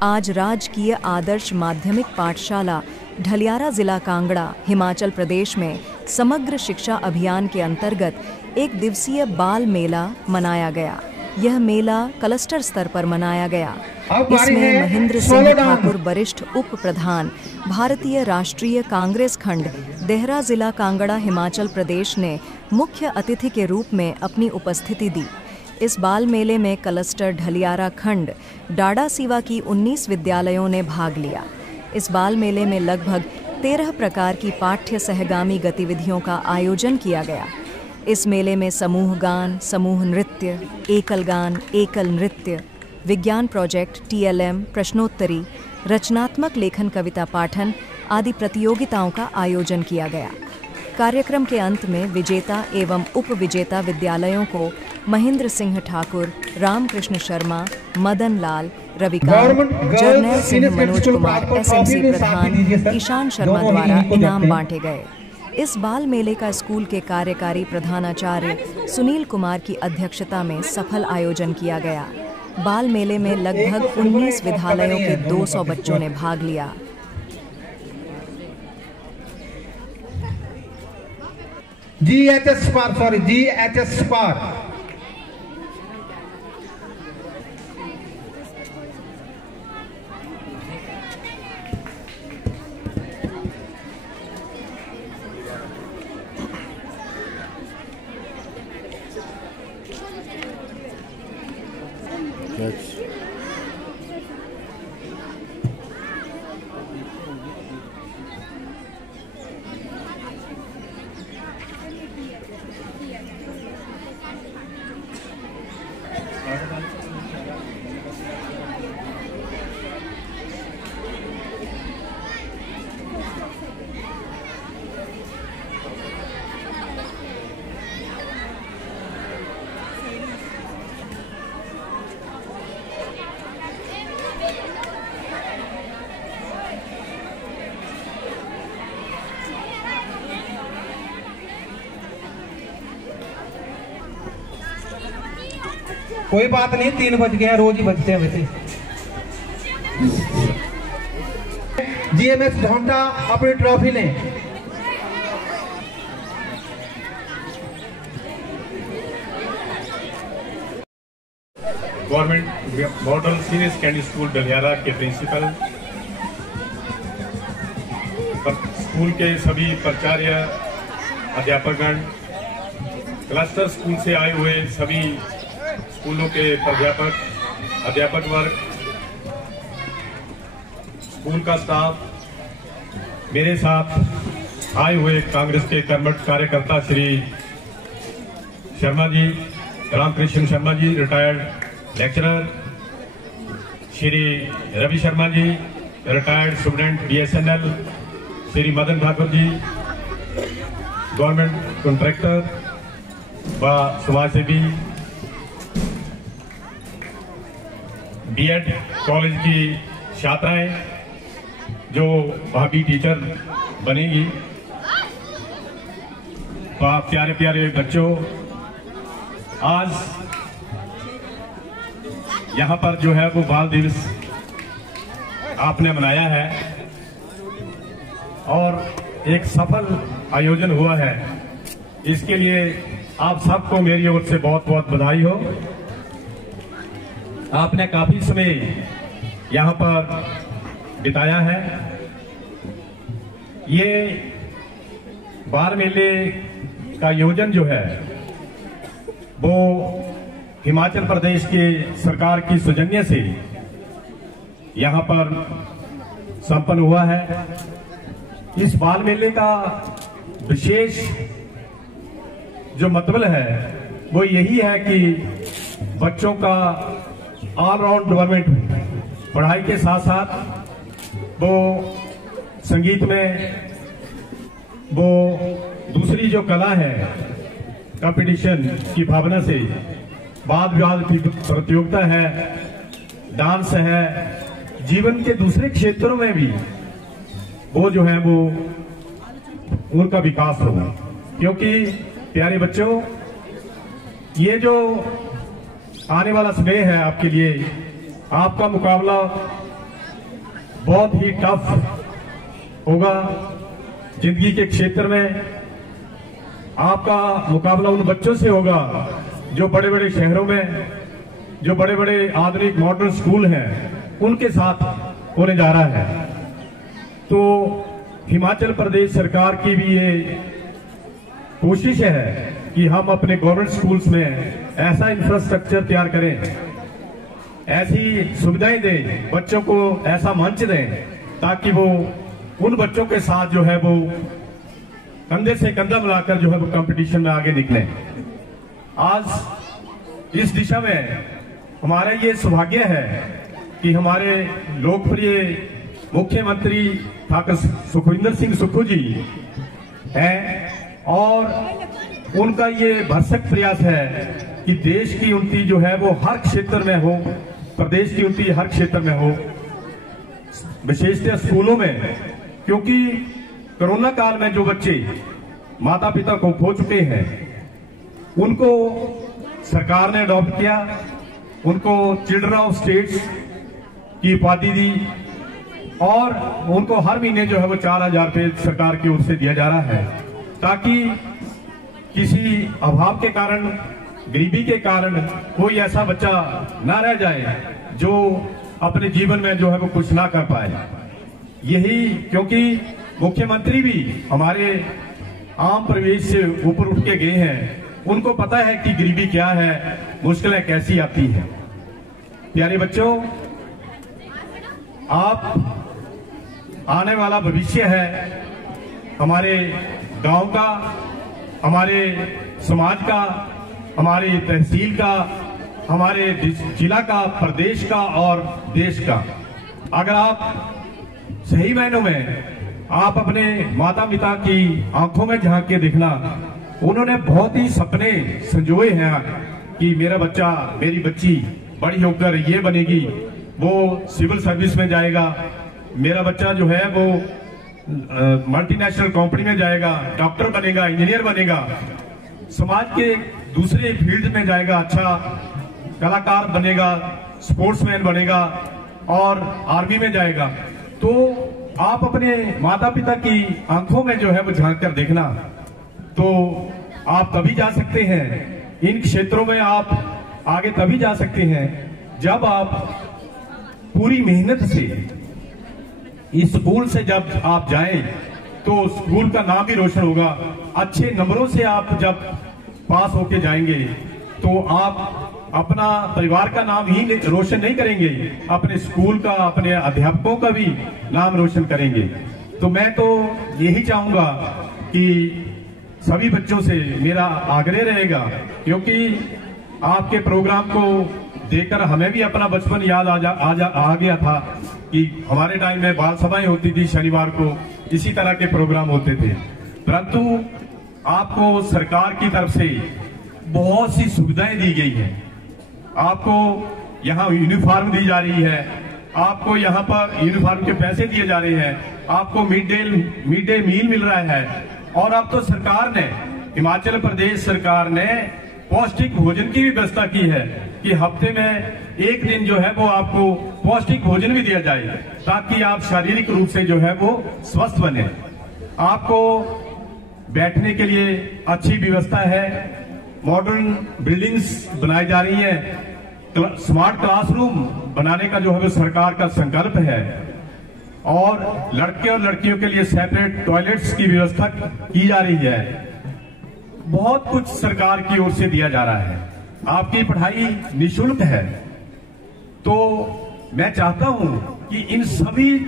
आज राजकीय आदर्श माध्यमिक पाठशाला ढलियारा जिला कांगड़ा हिमाचल प्रदेश में समग्र शिक्षा अभियान के अंतर्गत एक दिवसीय बाल मेला मनाया गया। यह मेला क्लस्टर स्तर पर मनाया गया। इसमें महेंद्र सिंह ठाकुर वरिष्ठ उप प्रधान भारतीय राष्ट्रीय कांग्रेस खंड देहरा जिला कांगड़ा हिमाचल प्रदेश ने मुख्य अतिथि के रूप में अपनी उपस्थिति दी। इस बाल मेले में क्लस्टर ढलियारा खंड डाडा सीवा की 19 विद्यालयों ने भाग लिया। इस बाल मेले में लगभग 13 प्रकार की पाठ्य सहगामी गतिविधियों का आयोजन किया गया। इस मेले में समूह गान, समूह नृत्य, एकल गान, एकल नृत्य, विज्ञान प्रोजेक्ट, TLM, प्रश्नोत्तरी, रचनात्मक लेखन, कविता पाठन आदि प्रतियोगिताओं का आयोजन किया गया। कार्यक्रम के अंत में विजेता एवं उप विजेता विद्यालयों को महेंद्र सिंह ठाकुर, रामकृष्ण शर्मा, मदन लाल, रविकांत, जर्नैल सिंह, मनोज कुमार, SMC प्रधान, ईशान शर्मा द्वारा इनाम बांटे गए। इस बाल मेले का स्कूल के कार्यकारी प्रधानाचार्य सुनील कुमार की अध्यक्षता में सफल आयोजन किया गया। बाल मेले में लगभग 19 विद्यालयों के 200 बच्चों ने भाग लिया। GHS स्पार कोई बात नहीं, 3 बज गए हैं, रोज ही बजते हैं वैसे। GMS ढोंटा अपनी ट्रॉफी लें। Government model senior secondary school Dhaliyara के प्रिंसिपल, स्कूल के सभी प्राचार्य, अध्यापकगण, क्लस्टर स्कूल से आए हुए सभी स्कूलों के प्राध्यापक, अध्यापक वर्ग, स्कूल का स्टाफ, मेरे साथ आए हुए कांग्रेस के कर्मठ कार्यकर्ता Shri Sharma ji, Ramkrishna Sharma ji, retired lecturer, Shri Ravi Sharma ji, retired student BSNL, Shri Madan Thakur ji, government contractor व समाजसेवी, B.Ed कॉलेज की छात्राएं जो भाभी टीचर बनेगी, प्यारे प्यारे बच्चों, आज यहाँ पर जो है वो बाल दिवस आपने मनाया है और एक सफल आयोजन हुआ है। इसके लिए आप सबको मेरी ओर से बहुत बहुत बधाई हो। आपने काफी समय यहाँ पर बिताया है। ये बाल मेले का आयोजन जो है वो हिमाचल प्रदेश की सरकार की सौजन्य से यहाँ पर संपन्न हुआ है। इस बाल मेले का विशेष जो मतलब है वो यही है कि बच्चों का ऑलराउंड डेवलपमेंट, पढ़ाई के साथ साथ वो संगीत में, वो दूसरी जो कला है, कंपटीशन की भावना से, वाद विवाद की प्रतियोगिता है, डांस है, जीवन के दूसरे क्षेत्रों में भी वो जो है वो उनका विकास होगा। क्योंकि प्यारे बच्चों, ये जो आने वाला समय है आपके लिए, आपका मुकाबला बहुत ही टफ होगा। जिंदगी के क्षेत्र में आपका मुकाबला उन बच्चों से होगा जो बड़े बड़े शहरों में, जो बड़े बड़े आधुनिक मॉडर्न स्कूल हैं, उनके साथ होने जा रहा है। तो हिमाचल प्रदेश सरकार की भी ये कोशिश है कि हम अपने गवर्नमेंट स्कूल्स में ऐसा इंफ्रास्ट्रक्चर तैयार करें, ऐसी सुविधाएं दें, बच्चों को ऐसा मंच दें ताकि वो उन बच्चों के साथ जो है वो कंधे से कंधा मिलाकर जो है वो कंपटीशन में आगे निकले। आज इस दिशा में हमारा ये सौभाग्य है कि हमारे लोकप्रिय मुख्यमंत्री ठाकुर सुखविंदर सिंह सुक्खू जी हैं और उनका ये भरसक प्रयास है कि देश की उन्नति जो है वो हर क्षेत्र में हो, प्रदेश की उन्नति हर क्षेत्र में हो, विशेषतः स्कूलों में। क्योंकि कोरोना काल में जो बच्चे माता पिता को खो चुके हैं उनको सरकार ने अडॉप्ट किया, उनको चिल्ड्रन ऑफ स्टेट्स की उपाधि दी और उनको हर महीने जो है वो 4,000 रुपये सरकार की ओर से दिया जा रहा है ताकि किसी अभाव के कारण, गरीबी के कारण कोई ऐसा बच्चा ना रह जाए जो अपने जीवन में जो है वो कुछ ना कर पाए। यही क्योंकि मुख्यमंत्री भी हमारे आम परिवेश से ऊपर उठ के गए हैं, उनको पता है कि गरीबी क्या है, मुश्किलें कैसी आती हैं। प्यारे बच्चों, आप आने वाला भविष्य है हमारे गांव का, हमारे समाज का, हमारे तहसील का, हमारे जिला का, प्रदेश का और देश का। अगर आप सही मायनों में आप अपने माता पिता की आंखों में झांक के देखना, उन्होंने बहुत ही सपने संजोए हैं कि मेरा बच्चा, मेरी बच्ची बड़ी होकर ये बनेगी, वो सिविल सर्विस में जाएगा, मेरा बच्चा जो है वो मल्टीनेशनल कंपनी में जाएगा, डॉक्टर बनेगा, इंजीनियर बनेगा, समाज के दूसरे फील्ड में जाएगा, अच्छा कलाकार बनेगा, स्पोर्ट्समैन बनेगा और आर्मी में जाएगा। तो आप अपने माता पिता की आंखों में जो है वो झांक कर देखना, तो आप तभी जा सकते हैं इन क्षेत्रों में, आप आगे तभी जा सकते हैं जब आप पूरी मेहनत से इस स्कूल से जब आप जाएं तो स्कूल का नाम भी रोशन होगा। अच्छे नंबरों से आप जब पास होके जाएंगे तो आप अपना परिवार का नाम ही रोशन नहीं करेंगे, अपने स्कूल का, अपने अध्यापकों का भी नाम रोशन करेंगे। तो मैं तो यही चाहूंगा कि सभी बच्चों से मेरा आग्रह रहेगा, क्योंकि आपके प्रोग्राम को देखकर हमें भी अपना बचपन याद आ गया था कि हमारे टाइम में बाल सभाएं होती थी, शनिवार को इसी तरह के प्रोग्राम होते थे। परंतु आपको सरकार की तरफ से बहुत सी सुविधाएं दी गई हैं, आपको यहाँ यूनिफॉर्म दी जा रही है, आपको यहाँ पर यूनिफॉर्म के पैसे दिए जा रहे हैं, आपको मिड डे मील मिल रहा है और अब तो सरकार ने, हिमाचल प्रदेश सरकार ने पौष्टिक भोजन की भी व्यवस्था की है कि हफ्ते में एक दिन जो है वो आपको पौष्टिक भोजन भी दिया जाए ताकि आप शारीरिक रूप से जो है वो स्वस्थ बने। आपको बैठने के लिए अच्छी व्यवस्था है, मॉडर्न बिल्डिंग्स बनाई जा रही हैं, स्मार्ट क्लासरूम बनाने का जो है वो सरकार का संकल्प है और लड़के और लड़कियों के लिए सेपरेट टॉयलेट्स की व्यवस्था की जा रही है। बहुत कुछ सरकार की ओर से दिया जा रहा है, आपकी पढ़ाई निःशुल्क है। तो मैं चाहता हूं कि इन सभी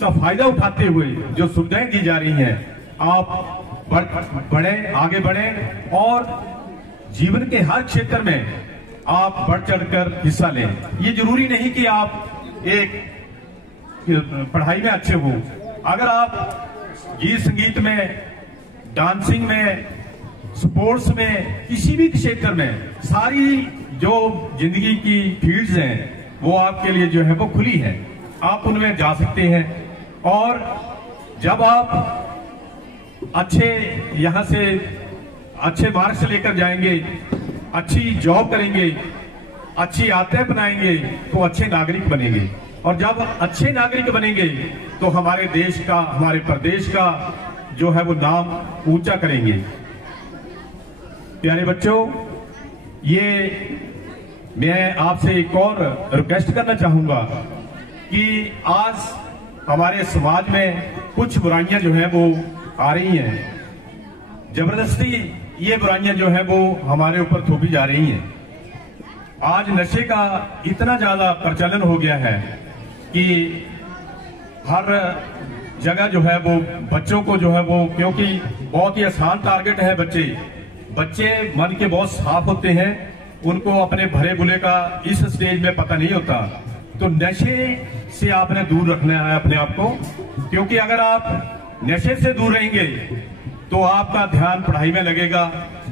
का फायदा उठाते हुए जो सुविधाएं दी जा रही हैं, आप बढ़े, आगे बढ़े और जीवन के हर क्षेत्र में आप बढ़ चढ़कर हिस्सा लें। ये जरूरी नहीं कि आप एक पढ़ाई में अच्छे हो, अगर आप गीत संगीत में, डांसिंग में, स्पोर्ट्स में, किसी भी क्षेत्र में, सारी जो जिंदगी की फील्ड्स हैं वो आपके लिए जो है वो खुली है, आप उनमें जा सकते हैं। और जब आप अच्छे यहां से अच्छे मार्क्स लेकर जाएंगे, अच्छी जॉब करेंगे, अच्छी आदतें बनाएंगे तो अच्छे नागरिक बनेंगे। और जब अच्छे नागरिक बनेंगे तो हमारे देश का, हमारे प्रदेश का जो है वो नाम ऊंचा करेंगे। प्यारे बच्चों, ये मैं आपसे एक और रिक्वेस्ट करना चाहूंगा कि आज हमारे समाज में कुछ बुराइयां जो है वो आ रही हैं, जबरदस्ती ये बुराइयां जो है वो हमारे ऊपर थोपी जा रही हैं। आज नशे का इतना ज्यादा प्रचलन हो गया है कि हर जगह जो है वो बच्चों को जो है वो, क्योंकि बहुत ही आसान टारगेट है बच्चे मन के बहुत साफ होते हैं, उनको अपने भले बुरे का इस स्टेज में पता नहीं होता। तो नशे से आपने दूर रखना है अपने आप को, क्योंकि अगर आप नशे से दूर रहेंगे तो आपका ध्यान पढ़ाई में लगेगा,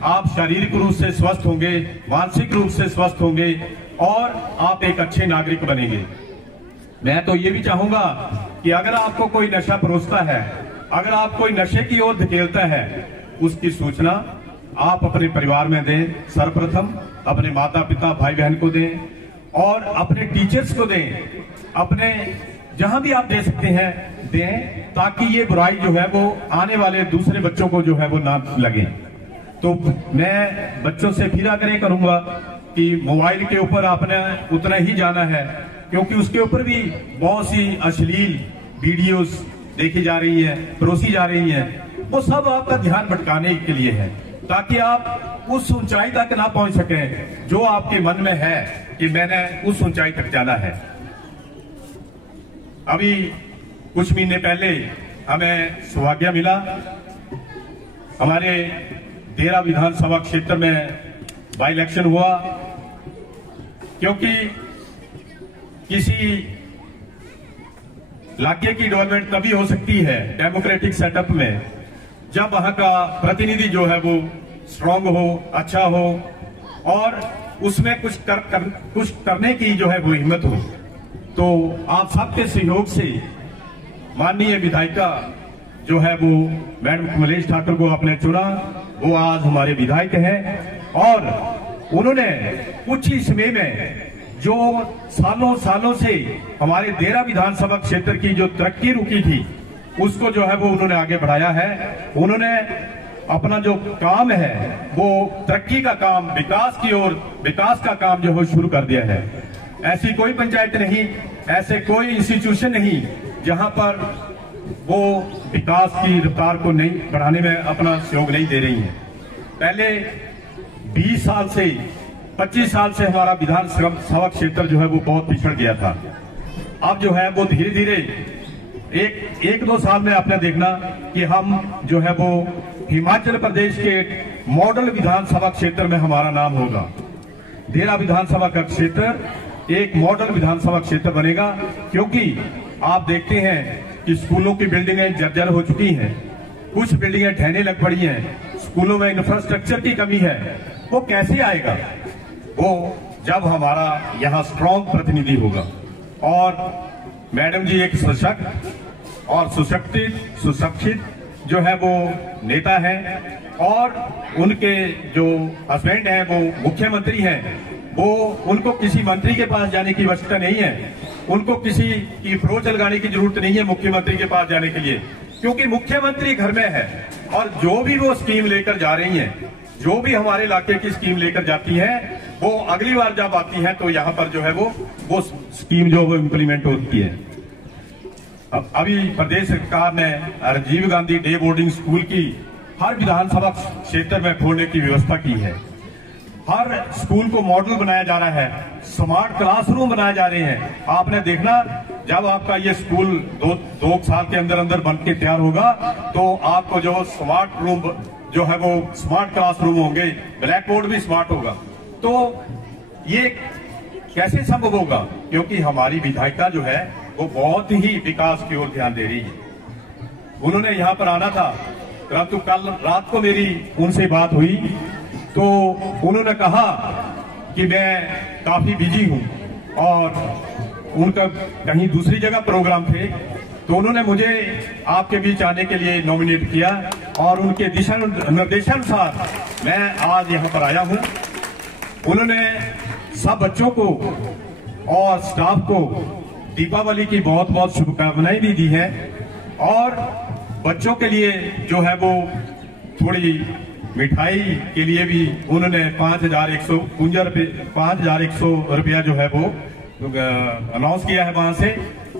आप शारीरिक रूप से स्वस्थ होंगे, मानसिक रूप से स्वस्थ होंगे और आप एक अच्छे नागरिक बनेंगे। मैं तो ये भी चाहूंगा कि अगर आपको कोई नशा परोसता है, अगर आप कोई नशे की ओर धकेलता है, उसकी सूचना आप अपने परिवार में दें, सर्वप्रथम अपने माता पिता भाई बहन को दें और अपने टीचर्स को दें, अपने जहां भी आप दे सकते हैं दें, ताकि ये बुराई जो है वो आने वाले दूसरे बच्चों को जो है वो ना लगे। तो मैं बच्चों से फिर आग्रह करूंगा कि मोबाइल के ऊपर आपने उतना ही जाना है, क्योंकि उसके ऊपर भी बहुत सी अश्लील वीडियोस देखी जा रही है, परोसी जा रही हैं। वो सब आपका ध्यान भटकाने के लिए है, ताकि आप उस ऊंचाई तक ना पहुंच सकें जो आपके मन में है कि मैंने उस ऊंचाई तक जाना है। अभी कुछ महीने पहले हमें सौभाग्य मिला, हमारे देरा विधानसभा क्षेत्र में बाई इलेक्शन हुआ, क्योंकि किसी इलाके की डेवलपमेंट तभी हो सकती है डेमोक्रेटिक सेटअप में जब वहां का प्रतिनिधि जो है वो स्ट्रांग हो, अच्छा हो और उसमें कुछ करने की जो है वो हिम्मत हो। तो आप सबके सहयोग से माननीय विधायिका जो है वो मैडम कमलेश ठाकुर को आपने चुना, वो आज हमारे विधायक हैं और उन्होंने कुछ ही समय में जो सालों से हमारे देरा विधानसभा क्षेत्र की जो तरक्की रुकी थी उसको जो है वो उन्होंने आगे बढ़ाया है। उन्होंने अपना जो काम है वो तरक्की का काम, विकास की ओर, विकास का काम जो है शुरू कर दिया है। ऐसी कोई पंचायत नहीं, ऐसे कोई इंस्टीट्यूशन नहीं जहां पर वो विकास की रफ्तार को नहीं बढ़ाने में अपना सहयोग नहीं दे रही है। पहले 20 साल से 25 साल से हमारा विधानसभा क्षेत्र जो है वो बहुत पिछड़ गया था। अब जो है वो धीरे धीरे एक दो साल में आपने देखना कि हम जो है वो हिमाचल प्रदेश के मॉडल विधानसभा क्षेत्र में हमारा नाम होगा। देरा विधानसभा का क्षेत्र एक मॉडल विधानसभा क्षेत्र बनेगा, क्योंकि आप देखते हैं कि स्कूलों की बिल्डिंगें जर्जर हो चुकी हैं, कुछ बिल्डिंगें ढहने लग पड़ी हैं, स्कूलों में इंफ्रास्ट्रक्चर की कमी है। वो कैसे आएगा? वो जब हमारा यहाँ स्ट्रॉन्ग प्रतिनिधि होगा। और मैडम जी एक सशक्त और सुशिक्षित जो है वो नेता है और उनके जो हस्बैंड हैं वो मुख्यमंत्री हैं। वो उनको किसी मंत्री के पास जाने की आवश्यकता नहीं है, उनको किसी की अप्रोच लगाने की जरूरत नहीं है मुख्यमंत्री के पास जाने के लिए, क्योंकि मुख्यमंत्री घर में है और जो भी वो स्कीम लेकर जा रही हैं, जो भी हमारे इलाके की स्कीम लेकर जाती है, वो अगली बार जब आती है तो यहाँ पर जो है वो स्कीम जो वो इम्प्लीमेंट होती है। अब अभी प्रदेश सरकार ने Rajiv Gandhi day boarding school की हर विधानसभा क्षेत्र में खोलने की व्यवस्था की है। हर स्कूल को मॉडल बनाया जा रहा है, स्मार्ट क्लासरूम बनाए जा रहे हैं। आपने देखना जब आपका ये स्कूल दो साल के अंदर बन के तैयार होगा तो आपको जो स्मार्ट रूम जो है वो स्मार्ट क्लासरूम होंगे, ब्लैक बोर्ड भी स्मार्ट होगा। तो ये कैसे संभव होगा? क्योंकि हमारी विधायिका जो है वो बहुत ही विकास की ओर ध्यान दे रही है। उन्होंने यहाँ पर आना था, परंतु कल रात को मेरी उनसे बात हुई तो उन्होंने कहा कि मैं काफी बिजी हूं और उनका कहीं दूसरी जगह प्रोग्राम थे, तो उन्होंने मुझे आपके बीच आने के लिए नॉमिनेट किया और उनके दिशा निर्देशानुसार मैं आज यहाँ पर आया हूँ। उन्होंने सब बच्चों को और स्टाफ को दीपावली की बहुत बहुत शुभकामनाएं भी दी है। और बच्चों के लिए जो है वो थोड़ी मिठाई के लिए भी उन्होंने 5,100 रुपया जो है वो अनाउंस किया है वहां से।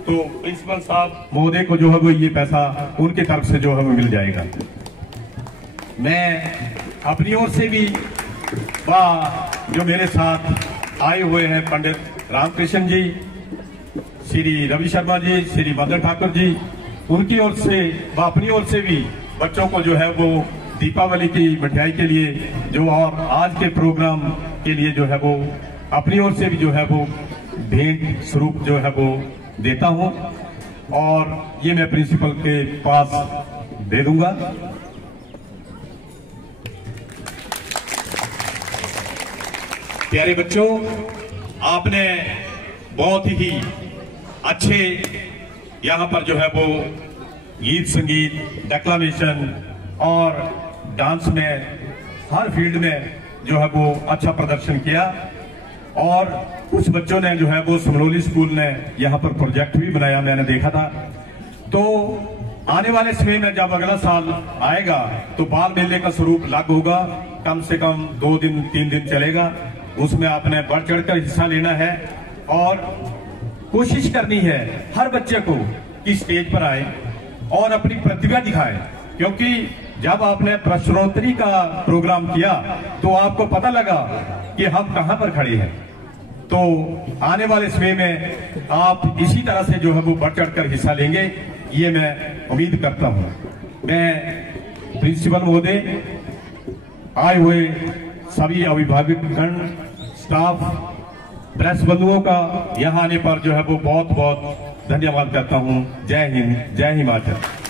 तो प्रिंसिपल साहब महोदय को जो है वो ये पैसा उनके तरफ से जो है वो मिल जाएगा। मैं अपनी ओर से भी जो मेरे साथ आए हुए हैं पंडित रामकृष्ण जी, श्री रवि शर्मा जी, श्री मदन ठाकुर जी, उनकी ओर से व अपनी ओर से भी बच्चों को जो है वो दीपावली की मिठाई के लिए जो और आज के प्रोग्राम के लिए जो है वो अपनी ओर से भी जो है वो भेंट स्वरूप जो है वो देता हूं और ये मैं प्रिंसिपल के पास दे दूंगा। प्यारे बच्चों, आपने बहुत ही अच्छे यहाँ पर जो है वो गीत संगीत, डेक्लामेशन और डांस में हर फील्ड में जो है वो अच्छा प्रदर्शन किया। और कुछ बच्चों ने जो है वो समलोली स्कूल ने यहाँ पर प्रोजेक्ट भी बनाया, मैंने देखा था। तो आने वाले समय में जब अगला साल आएगा तो बाल मेले का स्वरूप लागू होगा, कम से कम 2 दिन 3 दिन चलेगा। उसमें आपने बढ़ चढ़कर हिस्सा लेना है और कोशिश करनी है हर बच्चे को कि स्टेज पर आए और अपनी प्रतिभा दिखाए, क्योंकि जब आपने प्रश्नोत्तरी का प्रोग्राम किया तो आपको पता लगा कि हम कहां पर खड़े हैं। तो आने वाले समय में आप इसी तरह से जो है वो बढ़ चढ़कर हिस्सा लेंगे, ये मैं उम्मीद करता हूं। मैं प्रिंसिपल महोदय, आए हुए सभी अभिभावकगण, स्टाफ, प्रेस बंधुओं का यहाँ आने पर जो है वो बहुत बहुत धन्यवाद करता हूँ। जय हिंद, जय हिमाचल।